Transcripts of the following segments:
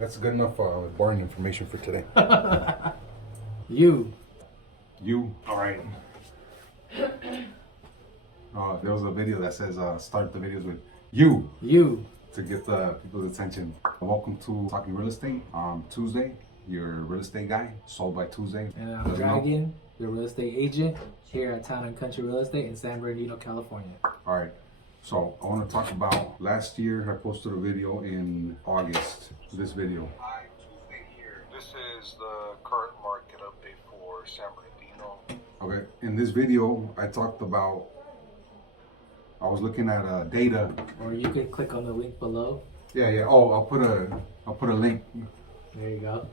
That's good enough boring information for today. You. All right. There was a video that says start the videos with you to get the people's attention. Welcome to Talking Real Estate. Tuesday, your real estate guy, sold by Tuesday. And I'm Dragon, the real estate agent here at Town and Country Real Estate in San Bernardino, California. All right. So I want to talk about last year. I posted a video in August. This video. Hi, Tuesday here. This is the current market update for San Bernardino. Okay. In this video, I talked about. I was looking at data. Or you could click on the link below. Yeah. Oh, I'll put a link. There you go.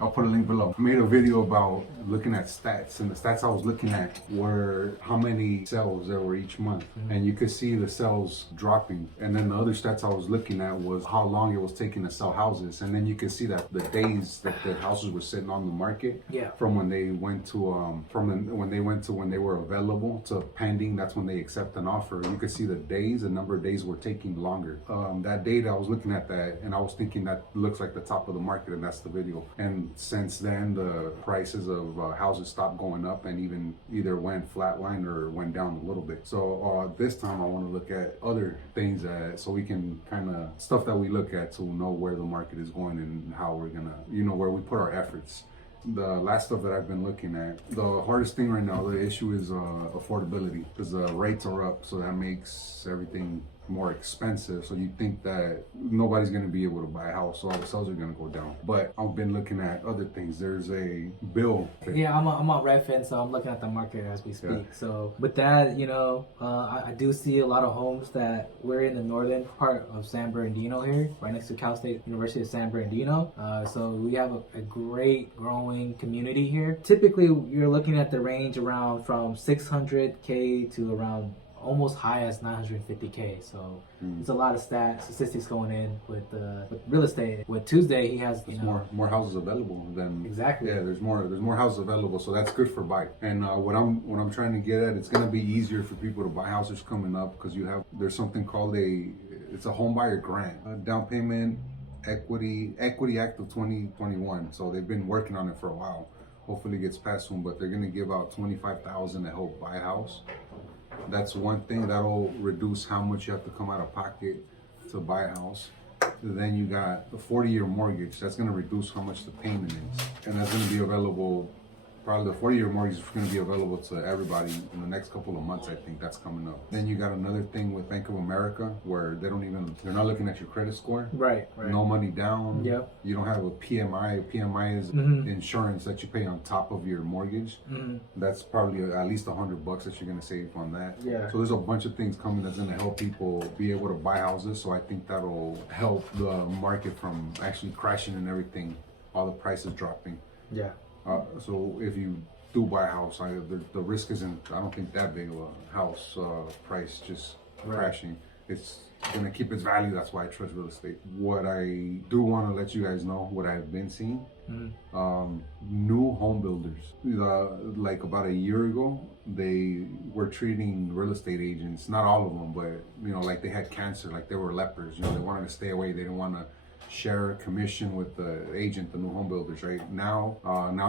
I'll put a link below. I made a video about looking at stats, and the stats I was looking at were how many sales there were each month. And you could see the sales dropping. And then the other stats I was looking at was how long it was taking to sell houses. And then you could see that the days that the houses were sitting on the market, from when they went to when they were available to pending, that's when they accept an offer. You could see the number of days were taking longer. That data, I was looking at that and I was thinking that looks like the top of the market, and that's the video. And since then, the prices of houses stopped going up and even either went flatline or went down a little bit. So this time I want to look at other things so we can kind of stuff that we look at to know where the market is going and how we're gonna, where we put our efforts. The last stuff that I've been looking at, the hardest thing right now, the issue is affordability, because the rates are up, so that makes everything more expensive. So you think that nobody's going to be able to buy a house, so all the sales are going to go down. But I've been looking at other things. There's a bill. Yeah, I'm on Redfin, so I'm looking at the market as we speak. Yeah. So with that, I do see a lot of homes that we're in the northern part of San Bernardino here, right next to Cal State University of San Bernardino. So we have a great growing community here. Typically, you're looking at the range around from 600K to around almost high as 950K. So it's a lot of statistics going in with real estate. With Tuesday, he has more houses available than exactly. Yeah, there's more houses available, so that's good for buy. And what I'm trying to get at, it's gonna be easier for people to buy houses coming up because there's something called it's a home buyer grant, a down payment equity act of 2021. So they've been working on it for a while. Hopefully it gets passed soon, but they're gonna give out $25,000 to help buy a house. That's one thing that'll reduce how much you have to come out of pocket to buy a house. Then you got a 40-year mortgage. That's going to reduce how much the payment is. And that's going to be available, probably the 40-year mortgage is going to be available to everybody in the next couple of months. I think that's coming up. Then you got another thing with Bank of America where they're not looking at your credit score. Right. No money down. Yep. You don't have a PMI. A PMI is insurance that you pay on top of your mortgage. That's probably at least $100 that you're going to save on that. Yeah. So there's a bunch of things coming that's going to help people be able to buy houses. So I think that'll help the market from actually crashing and everything, all the prices dropping. Yeah. So if you do buy a house, the risk isn't, I don't think, that big of a house price just crashing. It's going to keep its value. That's why I trust real estate. What I do want to let you guys know, what I've been seeing, new home builders, like about a year ago, they were treating real estate agents, not all of them, but like they had cancer, like they were lepers. They wanted to stay away. They didn't want to share a commission with the agent, the new home builders. Right now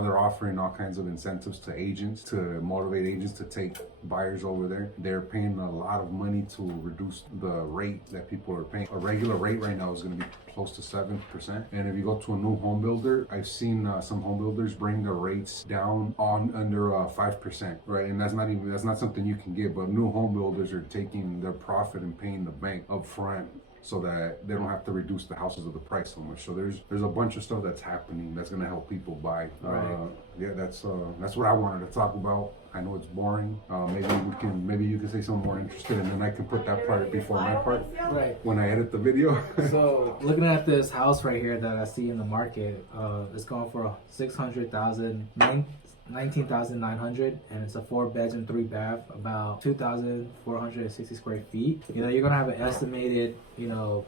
they're offering all kinds of incentives to agents to motivate agents to take buyers over there. They're paying a lot of money to reduce the rate that people are paying. A regular rate right now is going to be close to 7%. And if you go to a new home builder, I've seen some home builders bring their rates down under 5%, right? And that's not something you can get, but new home builders are taking their profit and paying the bank up front, so that they don't have to reduce the houses of the price so much. So there's a bunch of stuff that's happening that's gonna help people buy. Right. That's what I wanted to talk about. I know it's boring. Maybe you can say something more interesting, and then I can put that part before my part. Right. When I edit the video. So looking at this house right here that I see in the market, it's going for $600,000, 19,900, and it's a 4 bedroom, 3 bath, about 2,460 square feet. You're gonna have an estimated,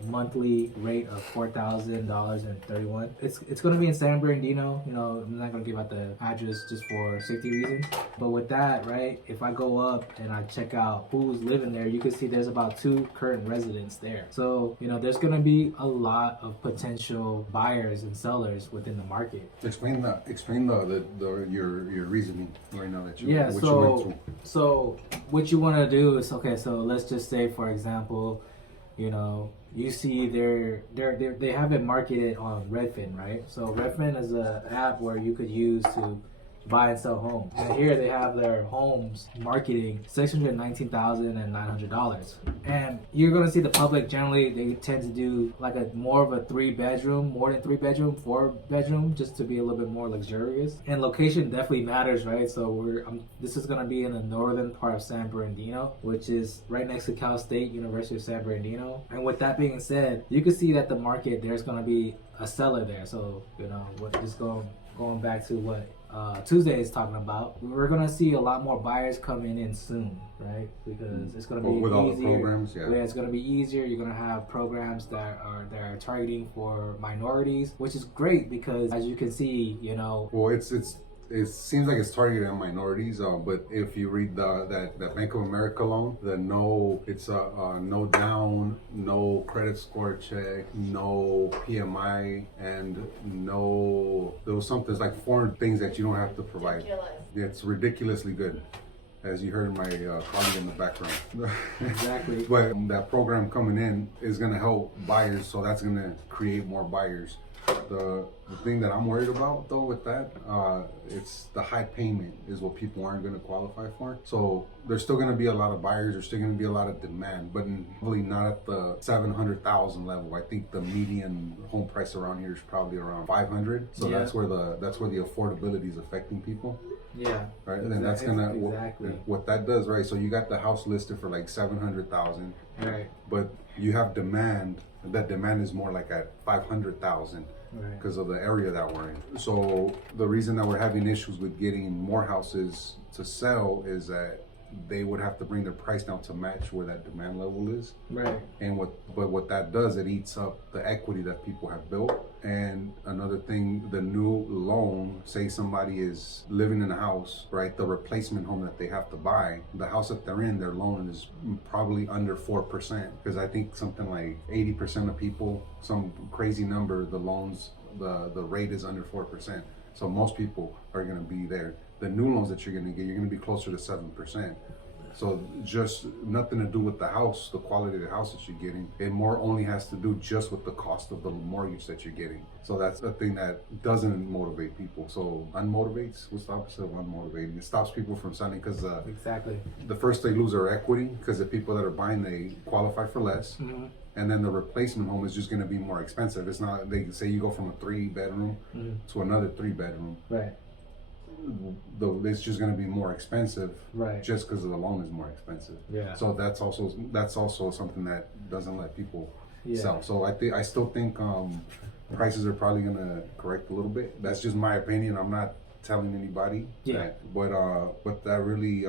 monthly rate of $4,031. It's gonna be in San Bernardino. I'm not gonna give out the address just for safety reasons. But with that, right, if I go up and I check out who's living there, you can see there's about 2 current residents there. So there's gonna be a lot of potential buyers and sellers within the market. Explain your reasoning right now that you what you went through. So what you want to do is, okay, so let's just say, for example, you see they have it marketed on Redfin, right? So Redfin is an app where you could use to buy and sell homes. And here they have their homes marketing $619,900. And you're gonna see the public generally, they tend to do like more of a 3 bedroom, more than 3 bedroom, 4 bedroom, just to be a little bit more luxurious. And location definitely matters, right? So this is gonna be in the northern part of San Bernardino, which is right next to Cal State University of San Bernardino. And with that being said, you can see that the market, there's gonna be a seller there. So just going back to what Tuesday is talking about, we're gonna see a lot more buyers coming in soon, right? Because it's gonna be with easier. All the programs, yeah, it's gonna be easier. You're gonna have programs that are targeting for minorities, which is great because, as you can see, Well, it seems like it's targeted on minorities, but if you read that Bank of America loan, it's no down, no credit score check, no PMI, and there was something, it's like 4 things that you don't have to provide. Ridiculous. It's ridiculously good, as you heard my colleague in the background. Exactly. But that program coming in is going to help buyers, so that's going to create more buyers. The thing that I'm worried about though with that, it's the high payment is what people aren't going to qualify for. So there's still going to be a lot of buyers, there's still going to be a lot of demand, but probably not at the 700,000 level. I think the median home price around here is probably around 500. So Yeah. that's where the affordability is affecting people. Yeah. Right, and then that's gonna exactly what that does, right? So you got the house listed for like 700,000, right, but you have demand. That demand is more like at 500,000 right. because of the area that we're in. So the reason that we're having issues with getting more houses to sell is that they would have to bring their price down to match where that demand level is. Right. And what that does, it eats up the equity that people have built. And another thing, the new loan, say somebody is living in a house, right? The replacement home that they have to buy, the house that they're in, their loan is probably under 4%. Because I think something like 80% of people, some crazy number, the loans, the rate is under 4%. So most people are gonna be there. The new loans that you're gonna get, you're gonna be closer to 7%. So just nothing to do with the house, the quality of the house that you're getting. It more only has to do just with the cost of the mortgage that you're getting. So that's the thing that doesn't motivate people. So unmotivates, what's the opposite of unmotivating? It stops people from selling because Exactly. the first they lose their equity because the people that are buying, they qualify for less. Mm-hmm. And then the replacement home is just going to be more expensive. It's not, they say you go from a 3 bedroom to another 3 bedroom. Right. Though it's just going to be more expensive, Right. just because the loan is more expensive. Yeah. So that's also something that doesn't let people Yeah. sell. So I still think prices are probably going to correct a little bit. That's just my opinion. I'm not telling anybody. Yeah. But that really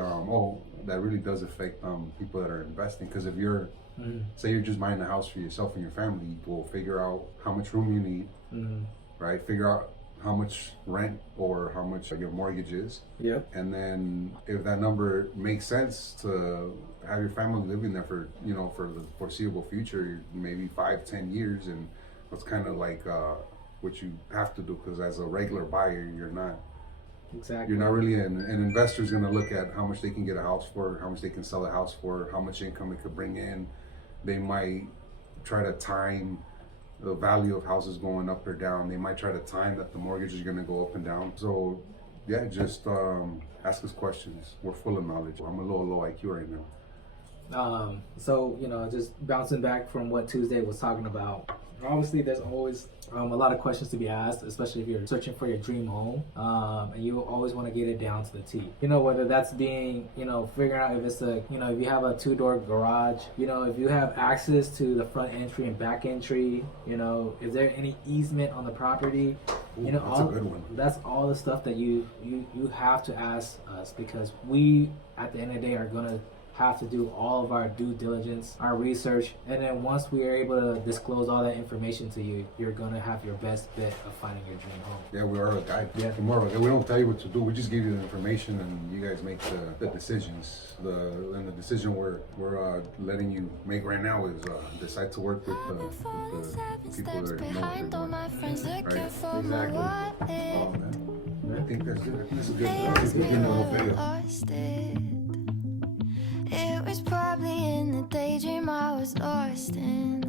does affect people that are investing, because if you're say you're just buying a house for yourself and your family, you will figure out how much room you need, right? Figure out how much rent or how much your mortgage is. Yep. And then if that number makes sense to have your family living there for the foreseeable future, maybe 5-10 years, and that's kind of like what you have to do, because as a regular buyer, you're not really an investor's going to look at how much they can get a house for, how much they can sell a house for, how much income it could bring in. They might try to time the value of houses going up or down. They might try to time that the mortgage is going to go up and down. So yeah, just ask us questions. We're full of knowledge. I'm a little low IQ right now. So just bouncing back from what Tuesday was talking about, obviously there's always a lot of questions to be asked, especially if you're searching for your dream home, and you always want to get it down to the T. Whether that's being, figuring out if it's if you have a 2-door garage, if you have access to the front entry and back entry, is there any easement on the property? cool. You know, That's a good one. that's all the stuff that you have to ask us, because we at the end of the day are gonna have to do all of our due diligence, our research, and then once we are able to disclose all that information to you, you're gonna have your best bet of finding your dream home. Yeah, we are a guide. Yeah. Tomorrow, we don't tell you what to do. We just give you the information, and you guys make the decisions. And the decision we're letting you make right now is decide to work with the people that know what they're doing. Right? Exactly. Oh, man. I think that's good. This is good. This is a good little video. It was probably in the daydream I was lost in.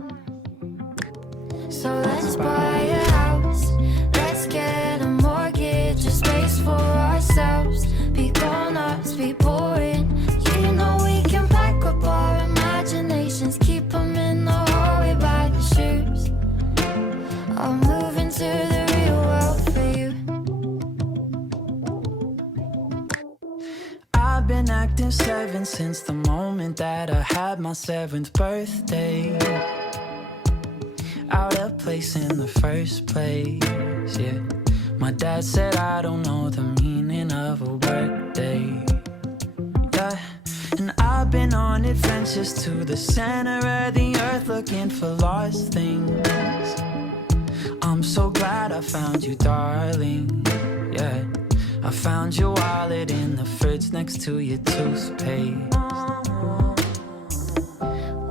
So let's buy a house, let's get a mortgage, a space for ourselves. Be grown-ups, be boring. You know we can pack up our imaginations, keep them in the hallway by the shoes. I'll move into the real world for you. I've been acting 7 since the moment that I had my 7th birthday. Out of place in the first place, yeah. My dad said I don't know the meaning of a work day, yeah. And I've been on adventures to the center of the earth looking for lost things. I'm so glad I found you, darling, yeah. I found your wallet in the fridge next to your toothpaste.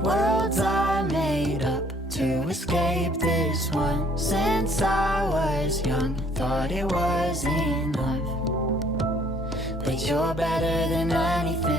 Worlds I made up to escape this one. Since I was young, thought it was enough. But you're better than anything